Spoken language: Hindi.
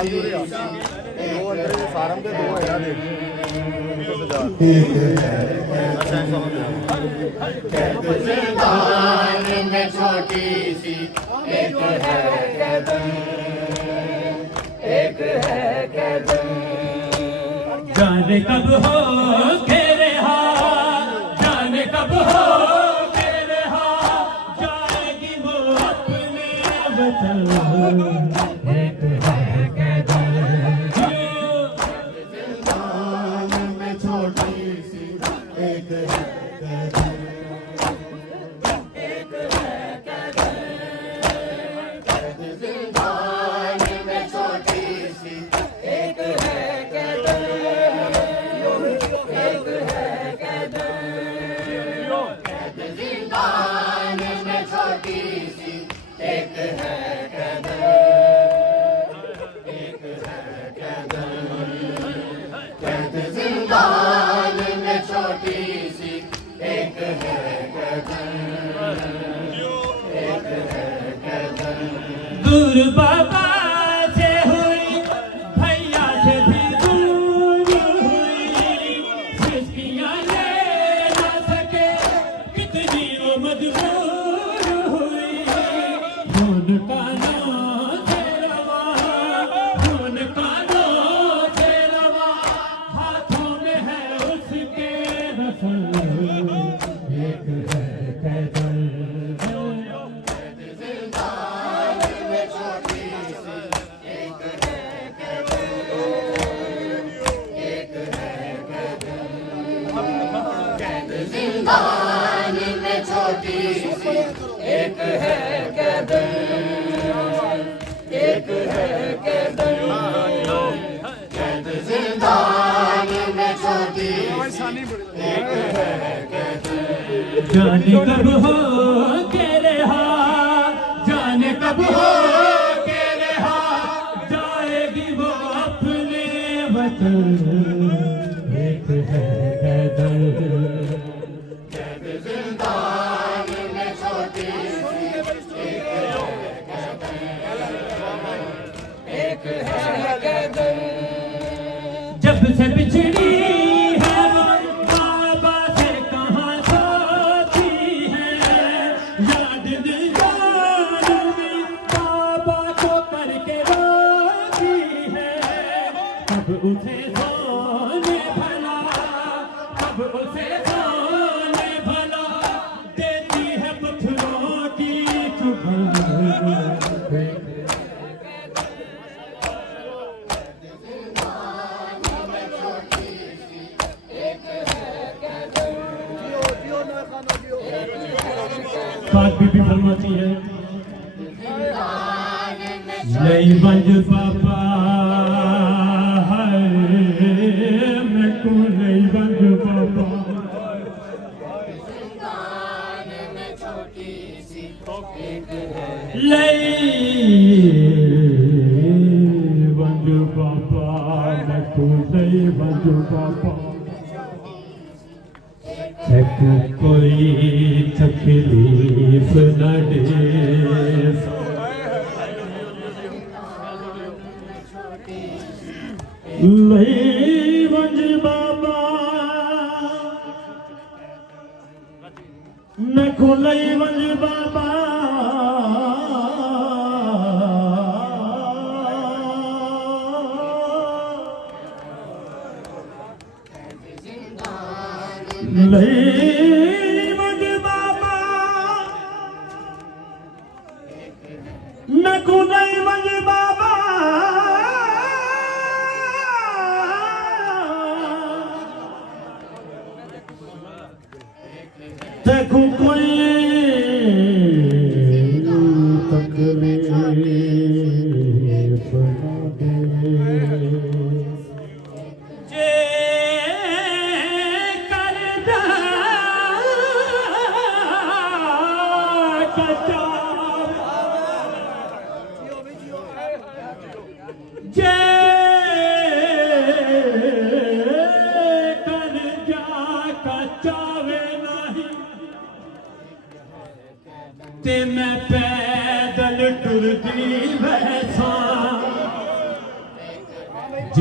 अंदर सारम के दो है यार जिंदान में छोटी सी एक है कदम, एक है कदम। जाने कब हो के रहा, जाने कब हो के रहा, जाएगी वो अपने वतन। एक है कदम, जिंदान में छोटी सी एक है कदम, एक है कदम। जिंदान में छोटी सी एक है कदम, एक है कदम। जिंदान में छोटी सी एक है कदम, एक है कदम। कैद जिंदान में छोटी सी एक है कदम, एक है कदम। दूर बाबा से हुई, भैया से भी दूर हुई, सिस्कियाँ ले ना सके, कितनी वो मजबूर हुई। खून कानों से रवा, खून कानों से रवा, हाथों में है उसके रसल। एक है कदम, जिंदान में छोटी सी एक है कदम, एक है कदम। कैद जिंदान में छोटी सी एक है कदम, एक है कदम। कैद जिंदान में छोटी सी एक है कदम। जाने कब हो के रहा, जाने कब हो के रहा, जाएगी वो अपने वतन। एक है कदम, कैद जिंदान में छोटी सी एक है कदम, एक है कदम। जब से बिछड़ी है वो बाबा से कहाँ सोती है, याद निजान में बाबा को करके रोती है। कब उसे सोने भला, कब उसे सोने भला, देती है पत्थरों की चुभन। बात भी फरमाती है, नहीं बंज बाबा है, मैं को नहीं बंज बाबा। जिंदान में छोटी सी एक है, नहीं बंज बाबा, मैं को नहीं बंज बाबा। तक कोई तकलीफ न दे, नहीं बंज बाबा, मैं को नहीं बंज बाबा। नहीं बंज बाबा, मैं को नहीं बंज बाबा। देखो कोई तकलीफ ना दे, जे करदा कचा, जे करजा कचावे नहीं, ते मैं पैदल टुरदी वैसा।